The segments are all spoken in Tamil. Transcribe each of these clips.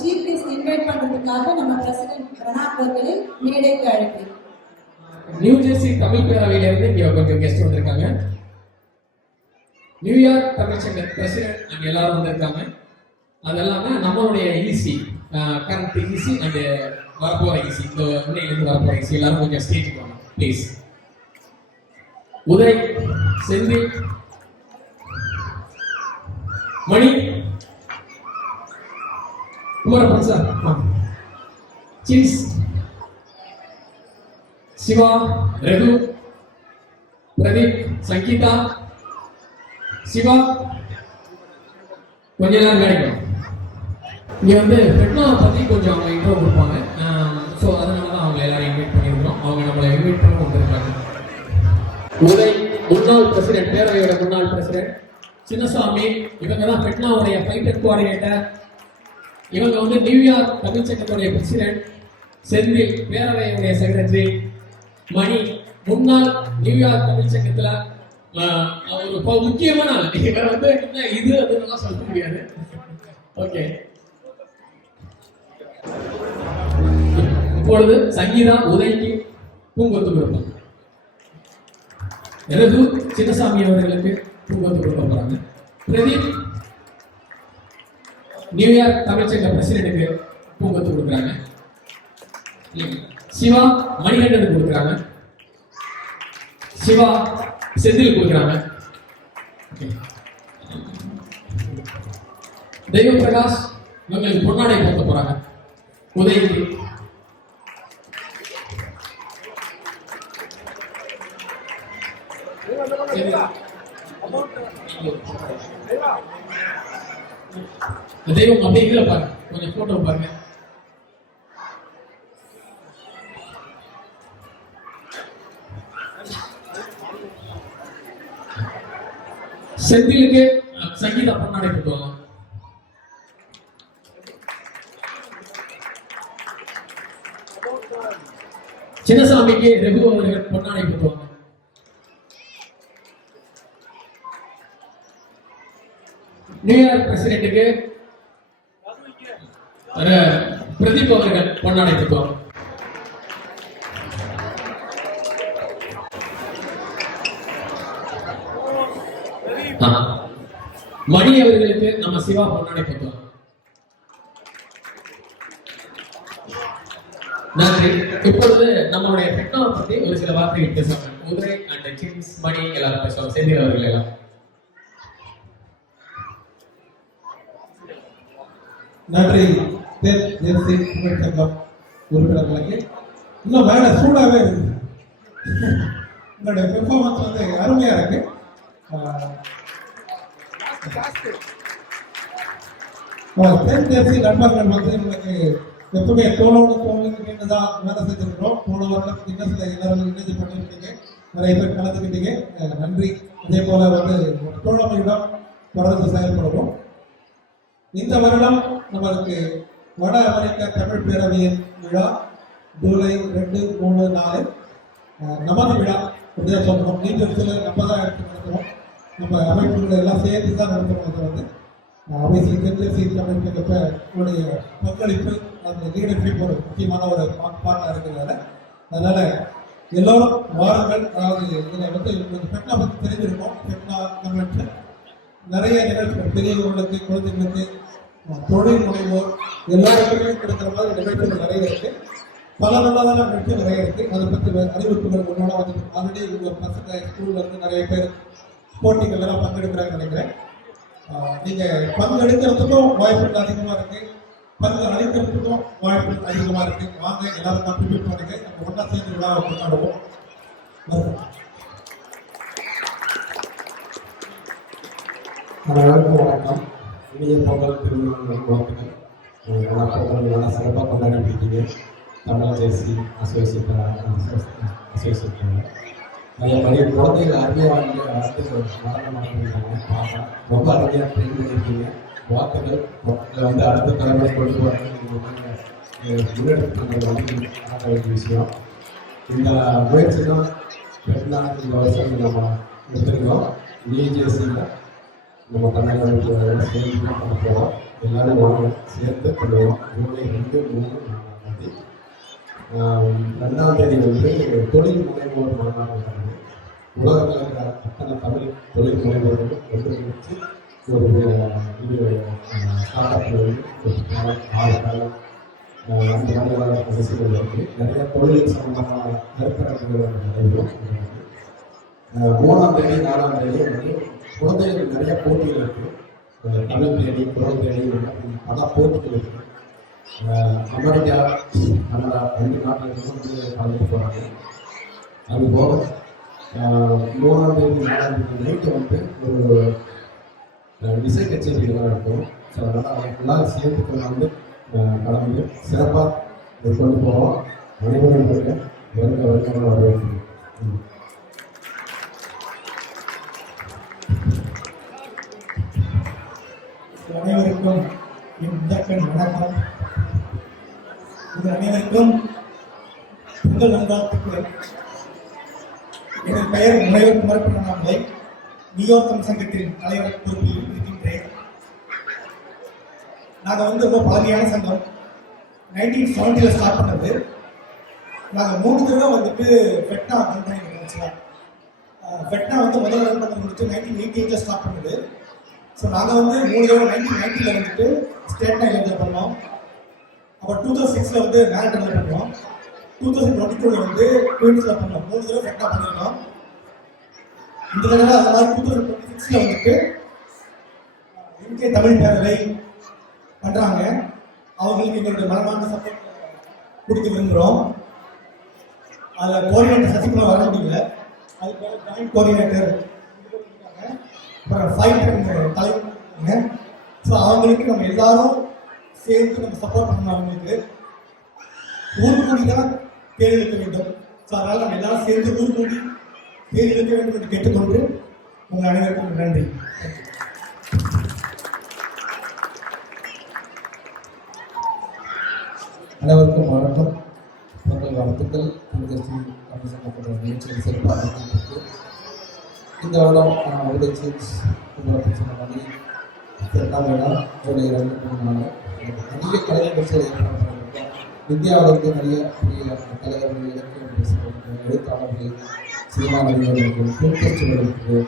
சீஃப் கெஸ்ட் இன்வைட் பண்றதுக்காக நம்ம பிரசிடென்ட் பிரணாப் அவர்களை மேடைக்கு அழைக்கிறேன். நியூ ஜெர்சி தமிழ் பேரவையிலிருந்து இங்க கொஞ்சம் கெஸ்ட் வந்திருக்காங்க. நியூயார்க் தமிழ்ச்சங்க பிரசிடென்ட் அங்க எல்லாரும் வந்திருக்காங்க. அதெல்லாம நம்மளுடைய ஈசி கரண்ட் ஈசி அண்ட் வரப்போற ஈசி இந்த இன்னையிலிருந்து வரப்போற ஈசி எல்லாரும் கொஞ்சம் ஸ்டேஜுக்கு வாங்க ப்ளீஸ். உதய், செந்தில், மணி, குமாரப்பன் சார், சின்ஸ், சிவா, ரகு, பிரதீப், சங்கீதா, சிவா கொஞ்ச நேரம் கிடைக்கும். இங்க வந்து பெட்னாவை பத்தி கொஞ்சம் அவங்க இன்ட்ரோ கொடுப்பாங்க. ஸோ அதனால தான் அவங்க எல்லாரும் இன்வைட் பண்ணியிருக்கிறோம். அவங்க நம்மளை இன்வைட் பண்ண வந்திருக்காங்க. உதய் முன்னாள் பிரசிடென்ட், பேரவையோட முன்னாள் பிரசிடென்ட், சின்னசாமி இவங்க தான் பெட்னாவுடைய ஃபைட்டர் கோஆர்டினேட்டர். இவங்க வந்து நியூயார்க் தமிழ்ச்சங்கத்துடைய பிரசிடென்ட். செந்தில் பேரவையுடைய செக்ரட்டரி. மணி முன்னாள் நியூயார்க் தமிழ்ச்சங்கத்துல ஒரு முக்கியமான இவர் வந்து இது அதுன்னு சொல்ல முடியாது. ஓகே, இப்பொழுது சங்கீதா உதய்க்கு பூங்கொத்து கொடுப்பாங்க. ரகு சின்னசாமி அவர்களுக்கு பூங்கொத்து கொடுக்க போறாங்க. பிரதீப் நியூயார்க் தமிழ்ச்சங்க பிரசிடென்ட்டுக்கு பூங்கொத்து கொடுக்குறாங்க. சிவா மணிகண்டனுக்கு கொடுக்குறாங்க. சிவா செந்தில் கொடுக்குறாங்க. தெய்வ பிரகாஷ் இவங்களுக்கு பொன்னாடை போட்ட போறாங்க. உதயக்கு தெய்வம் அப்படியே கீழே பாருங்க, கொஞ்சம் போட்டோ பாருங்க. செந்திலுக்கு சங்கீதா பொன்னாடை போட்டுவாங்க. சின்னசாமிக்கு ரகு அவர்கள் பொன்னாடை போட்டுவாங்க. நியூயார்க் பிரசிடென்ட்டுக்கு பிரதீப் அவர்கள் பொன்னாடை போட்டுவாங்க. மணி அவர்களுக்கு நம்ம சிவா பொன்னாடை போட்டுவாங்க. நன்றி. இப்பொழுது நம்மளுடைய பெட்னாவை பத்தி ஒரு சில வார்த்தைகள் பேசுவாங்க. உதய் அண்ட் சின்ஸ், மணி எல்லாரும் பேசுவாங்க. செந்தில் அவர்கள் எல்லாம். நன்றி. தேர்தல் சங்கம் உறுப்பினர்களுக்கு இன்னும் வேற சூடாகவே இருக்கு. உங்களுடைய பெர்ஃபார்மன்ஸ் வந்து அருமையா இருக்கு. தேர்தல் நண்பர்கள் வந்து உங்களுக்கு எப்பவுமே தோளோடு தோல்வின்னு தான் வேலை செஞ்சிருக்கிறோம். போன வருடம் இன்னும் சில எல்லாரும் இணைஞ்சு பண்ணியிருக்கீங்க, நிறைய பேர் கலந்துக்கிட்டீங்க, நன்றி. அதே போல வந்து தோழமையிடம் தொடர்ந்து செயல்படுவோம். இந்த வருடம் நம்மளுக்கு வட அமெரிக்க தமிழ் பேரவையின் விழா ஜூலை 2, 3, 4 நமது விழா அப்படியே சொல்லணும். நீச்சல் நம்ம தான் எடுத்து நடத்துவோம். நம்ம அமைப்புகளை எல்லாம் சேர்த்து தான் நடத்துவோம். அதை வந்து அவைசி தென்தேசி அமைப்புக்கப்ப உங்களுடைய பங்களிப்பு அந்த லீடர்ஷிப் ஒரு முக்கியமான ஒரு பாட்டாக இருக்கிறதால அதனால எல்லோரும் வாருங்கள். அதாவது இதில் வந்து உங்களுக்கு பெட்னா பற்றி தெரிஞ்சிருக்கோம். பெட்னா கன்வென்ஷன் நிறைய நிகழ்ச்சிகள் பெரியவர்களுக்கு, குழந்தைகளுக்கு, தொழில் முனைவோர் எல்லாருக்குமே கிடைக்கிற மாதிரி நிகழ்ச்சிகள் நிறைய இருக்கு. பல நல்லதான நிகழ்ச்சி நிறைய இருக்கு. அதை பற்றி அறிவிப்புகள் முன்னோட வந்து ஆல்ரெடி உங்கள் பசங்க ஸ்கூல்ல இருந்து நிறைய பேர் போட்டிகள் எல்லாம் பங்கெடுக்கிறாங்கன்னு நினைக்கிறேன். நீங்க பங்கெடுக்கிறதுக்கும் வாய்ப்புகள் அதிகமா இருக்கு, பங்கு அளிக்கிறதுக்கும் வாய்ப்புகள் அதிகமா இருக்கு. வாங்க எல்லாரும் கான்ட்ரிபியூட் பண்ணுங்க, நம்ம ஒன்றா சேர்ந்து விழாவை கொண்டாடுவோம். அனைவருக்கும் வணக்கம். இனிய பொங்கல் திருமணம் வாழ்த்துக்கள். நல்லா சிறப்பாக கொண்டாடிட்டு தமிழ் ஜெர்சி அசோசியேஷன் அதே மாதிரி குழந்தைகள் அருமையாக வந்து பார்க்கலாம். ரொம்ப அருமையாக ட்ரெயின் பண்ணியிருக்கீங்க. வாழ்த்துக்கள். வந்து அடுத்த தலைமுறை கொண்டு போகிறது முன்னெடுப்பு வந்து வேண்டிய விஷயம். இந்த முயற்சி தான் இந்த வருஷம் நம்ம எடுத்துருக்கோம். நியூஜெர்சியில் நம்ம தமிழ்நாடு சேர்ந்து தான் பண்ண போகிறோம். எல்லாரும் வாங்க, சேர்ந்து பண்ணுவோம். ஜூலை 2, 3, 4ஆம் தேதி. 2ஆம் தேதி வந்து தொழில் முனைவோர் மாநாடு நடக்குது. உலகத்தில் இருக்கிற அத்தனை தமிழ் தொழில் முனைவோர்கள் ஒன்று வச்சு ஒரு இது ஸ்டார்ட் அப்பில் வந்து ஒரு காலம் 6 காலம் அந்த மாதிரியான அரசியல் இருக்குது. நிறைய தொழில் சம்பந்தமான கருத்தரங்குகள் நடைபெறும். 3ஆம் தேதி 4ஆம் தேதி வந்து குழந்தைகளுக்கு நிறைய போட்டிகள் இருக்குது. தமிழ் தேடி, குரல் தேடி பல போட்டிகள் இருக்குது. அமெரிக்கா, கனடா 2 நாட்டிலிருந்து வந்து கலந்து போகிறாங்க. அது போக 3ஆம் தேதி 4ஆம் தேதி நைட்டு வந்து ஒரு இசை கச்சேரிகள்லாம் இருக்கும். ஸோ அதனால் எல்லாரும் சேர்த்து வந்து கலந்து சிறப்பாக கொண்டு போவோம். அனைவரும் வருக வரவேற்கிறேன். அனைவருக்கும் முதற்கண் வணக்கம். அனைவருக்கும் உங்கள் நல்வாழ்த்துக்கள். என் பெயர் முனைவர் குமரப்பண்ணாமலை. நியோகம் சங்கத்தின் தலைவர் பொறுப்பில் இருக்கின்றேன். நாங்கள் வந்து ரொம்ப பழமையான சங்கம். 1970 ஸ்டார்ட் பண்ணது. நாங்கள் 3 தடவை வந்துட்டு ஃபெட்னா ரன் பண்ணிருக்கோம். ஃபெட்னா வந்து முதல்ல ரன் பண்ணது வந்துட்டு 1988 ஸ்டார்ட் பண்ணது. ஸோ நாங்கள் வந்து 3 தடவை 1990 வந்துட்டு ஸ்டேட் லெவலில் பண்ணோம். அப்புறம் 2006 வந்து மேரட்டனில் பண்ணோம். 2022 வந்து குயின்ஸில் பண்ணோம். 3 தடவை ஃபெட்னா பண்ணியிருக்கோம். இந்த தடவை அந்த மாதிரி 2026 வந்துட்டு இங்கே தமிழ் பேரவை பண்ணுறாங்க. அவங்களுக்கு எங்களுடைய மனமான சப்போர்ட் கொடுக்க விரும்புகிறோம். அதில் கோஆர்டினேட்டர் சசிகுமார் வர முடியல. அதுக்கு ஜாயிண்ட் கோஆர்டினேட்டர் அப்புறம் ஃபைட் தலைவர். ஸோ அவங்களுக்கு நம்ம எல்லாரும் சேர்ந்து நம்ம சப்போர்ட் பண்ணணும். அவங்களுக்கு ஊர் கூடி தான் தேர்வு எடுக்க வேண்டும். ஸோ அதனால் நம்ம எல்லாரும் சேர்ந்து ஊர் கூடி தேர்வு எடுக்க வேண்டும் என்று கேட்டுக்கொண்டு உங்கள் அனைவருக்கும் நன்றி. அனைவருக்கும் வணக்கம். உங்கள் வாழ்த்துக்கள். நிகழ்ச்சி சம்பந்தப்பட்ட நிகழ்ச்சியில் சிறப்பாக நடத்திட்டு இந்த வருடம் உதவி சொன்ன மாதிரி 2ஆம் விழா ஜூலை 2, 3, 4 நிறைய கலை நிகழ்ச்சிகள் ஏற்பாடு பண்ணியிருக்கோம். இந்தியாவிலிருந்து நிறைய புதிய தலைவர்கள், இலக்கியம் பேசுகிறவர்கள், எழுத்தாளர்கள், சினிமா நடிகர்கள், திருப்பச்சூழல் இருக்குது.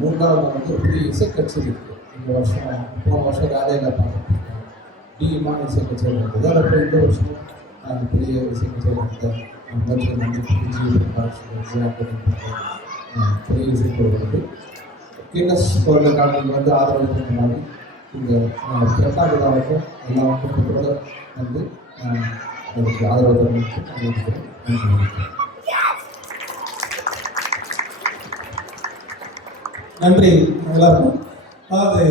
3ஆவது வந்து புதிய இசைக்கட்சி இருக்குது. இந்த வருஷம் போன வருஷம் வேலையில் பார்த்துருக்கோம். டிமான இசைக்கச்சேரி இருக்குது. அப்புறம் இந்த வருஷம் பெரிய இசைக்கச்சேரி இருக்குது. பெரிய இசைக்குழு வந்து கின்னஸ் வேர்ல்டு ரெக்கார்டில் வந்து ஆதரவு மாதிரி இந்த 2ஆம் விழாவுக்கும் எல்லா குடும்பத்தோடு வந்து அதுக்கு ஆதரவு தெரிவித்து நன்றி எல்லாருக்கும். அதாவது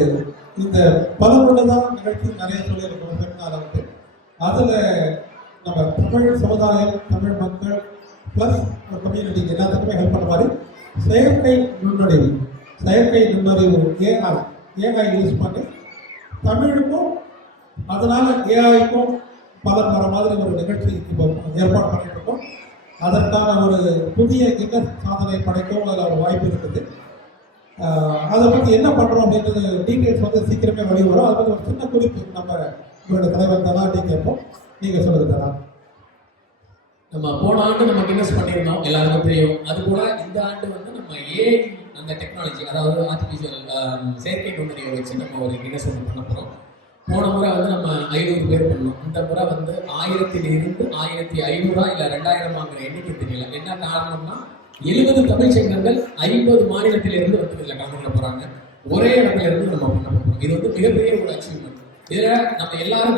இந்த பலருள்ளதான் நிகழ்ச்சி நிறைய சொல்லியிருக்கோம். வந்து அதில் நம்ம தமிழ் சமுதாயம், தமிழ் மக்கள் ப்ளஸ் கம்யூனிட்டி எல்லாத்துக்குமே ஹெல்ப் பண்ண மாதிரி செயற்கை நுண்ணறிவு ஏஐ யூஸ் பண்ணி தமிழுக்கும் அதனால் ஏஐக்கும் பலர் வர மாதிரி ஒரு நிகழ்ச்சி இப்போ ஏற்பாடு பண்ணிட்டு இருக்கோம். அதற்கான ஒரு புதிய கின்னஸ் சாதனை படைக்கவும் அதில் ஒரு வாய்ப்பு இருக்குது. அதை பற்றி என்ன பண்ணுறோம் அப்படின்றது டீட்டெயில்ஸ் வந்து சீக்கிரமே வெளியே வரும். அதை பற்றி ஒரு சின்ன குறிப்பு நம்ம உங்களோட தலைவர் தலாட்டி கேட்போம். நீங்கள் சொல்லுங்க தலா. நம்ம போன ஆண்டு நம்ம கின்னஸ் பண்ணியிருந்தோம், எல்லாருக்கும் தெரியும். அது போல இந்த ஆண்டு வந்து நம்ம அந்த டெக்னாலஜி, அதாவது ஆர்டிஃபிஷியல் செயற்கை நுண்ணறிவை வச்சு நம்ம ஒரு கின்னஸ் ஒன்று பண்ண போகிறோம். போன முறை வந்து நம்ம 500 பேர் பண்ணோம். இந்த முறை வந்து 1000 1500 இல்லை 2000 எண்ணிக்கை தெரியல. என்ன காரணம்னா 70 தமிழ் சங்கங்கள் 50 மாநிலத்திலிருந்து வந்து இதில் கலந்துக்க போகிறாங்க. ஒரே இடத்துல இருந்து நம்ம பண்ண போகிறோம். இது வந்து மிகப்பெரிய ஒரு அச்சீவ்மெண்ட். இதில் நம்ம எல்லாரும்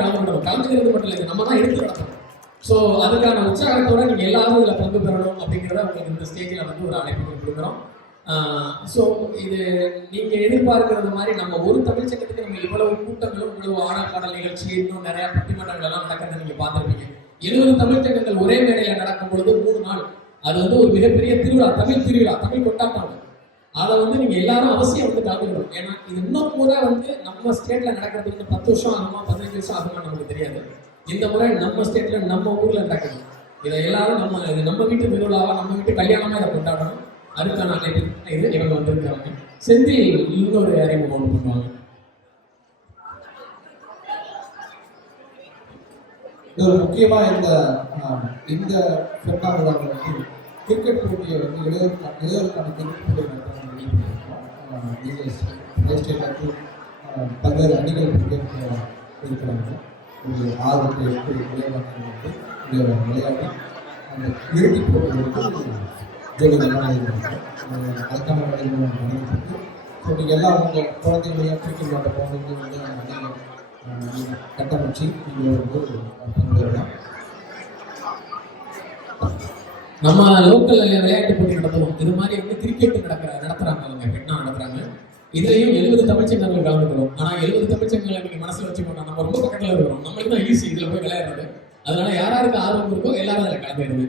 கலந்துக்கிறது மட்டும் இல்லை, நம்ம தான் எடுத்து நடத்தணும். ஸோ அதுக்கான உற்சாகத்தோட நீங்கள் எல்லாரும் இதில் பங்கு பெறணும் அப்படிங்கிறத உங்களுக்கு இந்த ஸ்டேஜில் வந்து ஒரு அழைப்பு கொடுக்குறோம். ஸோ இது நீங்கள் எதிர்பார்க்கறது மாதிரி நம்ம ஒரு தமிழ் சங்கத்துக்கு நம்ம இவ்வளவு கூட்டங்களும், இவ்வளவு ஆடல் நிகழ்ச்சி, இன்னும் நிறையா பட்டிமன்றங்கள் எல்லாம் நடக்கிறத நீங்கள் பார்த்துருப்பீங்க. 70 தமிழ் சங்கங்கள் ஒரே மேடையில் நடக்கும் பொழுது 3 நாள் அது வந்து ஒரு மிகப்பெரிய திருவிழா, தமிழ் கொண்டாட்டம். அதை வந்து நீங்கள் எல்லாரும் அவசியம் வந்து கலந்துக்கணும். ஏன்னா இது இன்னும் முறை வந்து நம்ம ஸ்டேட்டில் நடக்கிறதுக்கு 10 வருஷம் ஆகுமா 15 வருஷம் ஆகுமா நமக்கு தெரியாது. இந்த முறை நம்ம ஸ்டேட்டில் நம்ம ஊரில் நடக்குது. இதை எல்லாரும் நம்ம வீட்டு திருவிழாவா, நம்ம வீட்டு கல்யாணமாக இதை கொண்டாடணும். அதுக்கான இது இவங்க வந்திருக்காங்க. செந்தில் இன்னொரு அறிமுகம் பண்ணுவாங்க. இது ஒரு முக்கியமா இந்த ஃபெட்னா விழாவில் வந்து கிரிக்கெட் போட்டியை வந்து இளையோருக்கான கிரிக்கெட் போட்டியை நடத்துறாங்க. பல்வேறு அணிகள் கிரிக்கெட் இருக்கிறாங்க. ஒரு 6 to 8 விளையாட்டுகள் வந்து இங்கே விளையாடி அந்த இறுதிப் போட்டி வந்து ஜோடிகள்லாம் இருக்கிறாங்க. அதுக்கான வேலைகள் நடந்துருக்கு. ஸோ நீங்கள் எல்லாம் உங்கள் குழந்தைகளையும் கிரிக்கெட் விளையாட்ட போனவங்க வந்து அணியை கட்டமைச்சு நீங்கள் வந்து பங்கேறலாம். நம்ம லோக்கல்ல விளையாட்டு போட்டி நடத்துவோம். இது மாதிரி வந்து கிரிக்கெட் நடத்துறாங்க, அவங்க ஃபெட்னா நடத்துறாங்க. இதுலயும் 70 தமிழ்ச்சங்கங்கள் கலந்துக்கிறோம். ஆனா 70 தமிழ்ச்சங்கங்களை நீங்க மனசுல வச்சுக்கோங்க, நம்ம ரொம்ப பக்கத்துல இருக்கிறோம், நம்மளுக்கு தான் ஈஸி இதுல போய் விளையாடுறது. அதனால யாராருக்கு ஆர்வம் இருக்கோ எல்லாரும் அதில் கலந்துடுது.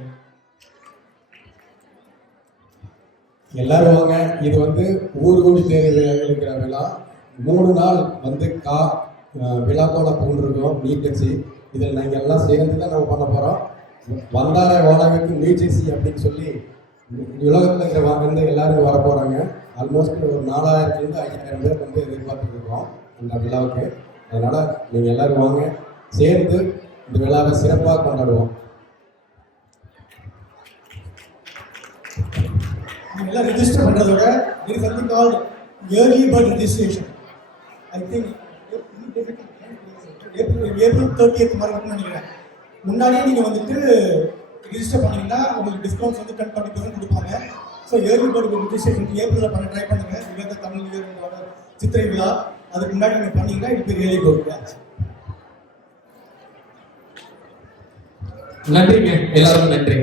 எல்லாரும் வாங்க. இது வந்து ஊர்கோடி தேர் இருக்கிற விழா 3 நாள் வந்து விழா போல பூண்டிருக்கோம். நீட்சி இதில் நாங்கள் எல்லாம் சேர்ந்து தான் நம்ம பண்ண போகிறோம். வந்தார வாழவைக்கு நீட்சி அப்படின்னு சொல்லி உலகத்தில் இருக்கிற வந்து எல்லாரும் வர போகிறாங்க. ஆல்மோஸ்ட் ஒரு 4000 to 5000 பேர் வந்து எதிர்பார்த்துருக்கோம் இந்த விழாவுக்கு. அதனால் நீங்கள் எல்லோரும் வாங்க, சேர்ந்து இந்த விழாவை சிறப்பாக கொண்டாடுவோம். எல்லாம் ரெஜிஸ்டர் பண்ணுறதோட there is something called early bird registration. I think April 30th மாதிரி வந்து நினைக்கிறேன். முன்னாடியே நீங்கள் வந்துட்டு ரிஜிஸ்டர் பண்ணீங்கன்னா உங்களுக்கு டிஸ்கவுண்ட்ஸ் வந்து 10-20% கொடுப்பாங்க. ஸோ ஏர்லி பேர்டு ரெஜிஸ்ட்ரேஷன் ஏப்ரலில் பண்ண ட்ரை பண்ணுங்கள். இவங்க தமிழ் இயர் சித்திரை விழா அதுக்கு முன்னாடி நீங்கள் பண்ணீங்கன்னா இது ஏர்லி பேர்டு. நன்றிங்க, எல்லாருக்கும் நன்றி.